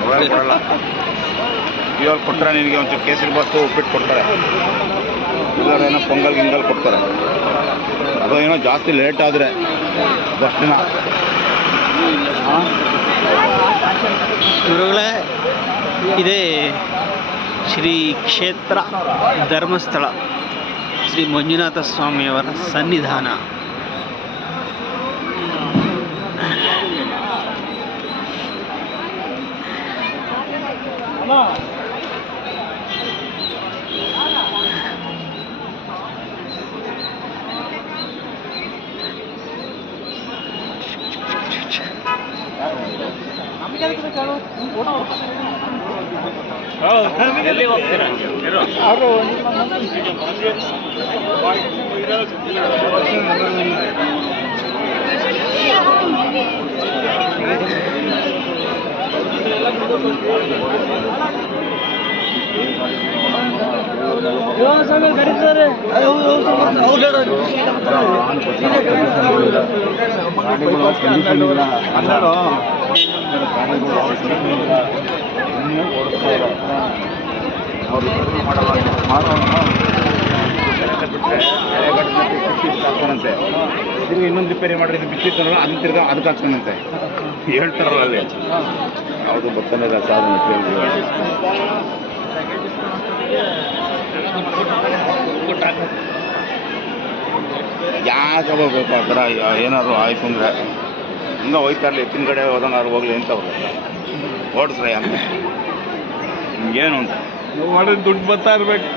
ಕೊಡಲ್ಲ. ಇವಾಗ ಕೊಡ್ತಾರೆ ನಿನಗೆ ಒಂಚೂರು ಕೇಸರಿ ಬಾತು ಉಪ್ಪಿಟ್ಟು ಕೊಡ್ತಾರೆ, ಇಲ್ಲಾರ ಏನೋ ಪೊಂಗಲ್ ಗಿಂಗಲ್ ಕೊಡ್ತಾರೆ. ಅದು ಏನೋ ಜಾಸ್ತಿ ಲೇಟ್ ಆದರೆ ದರ್ಶನ. ಗುರುಗಳೇ, ಇದೇ ಶ್ರೀ ಕ್ಷೇತ್ರ ಧರ್ಮಸ್ಥಳ ಶ್ರೀ ಮಂಜುನಾಥ ಸ್ವಾಮಿಯವರ ಸನ್ನಿಧಾನ. ಎಲ್ಲಿ ಹೋಗ್ತೀರಾ? ಹಾಕೋಣಂತೆ, ತಿರ್ಗಿ ಇನ್ನೊಂದು ರಿಪೇರಿ ಮಾಡ್ರಿ, ಇದು ಬಿಚ್ಚಿತ್ತಲ್ಲ ಅದನ್ನ ತಿರ್ಗ ಅದಕ್ಕೆ ಹಾಕ್ತಾನಂತೆ ಹೇಳ್ತಾರಲ್ಲ ಅಲ್ಲಿ. ಯಾವುದು ಬರ್ತಾನೆ ಸಾಧನೆ ಯಾಕೆ ಹೋಗ್ಬೇಕು ಆ ಥರ? ಏನಾದ್ರು ಆಯಿತು ಅಂದರೆ ಹಿಂಗೆ ಹೋಯ್ತಾ ಇರಲಿ, ಎತ್ತಿನ ಕಡೆ ಹೋದನಾರು ಹೋಗ್ಲಿ ಅಂತ ಓಡಿಸ್ರೆ ಅಂತ ಏನು ಅಂತ ದುಡ್ಡು ಬರ್ತಾ ಇರ್ಬೇಕು.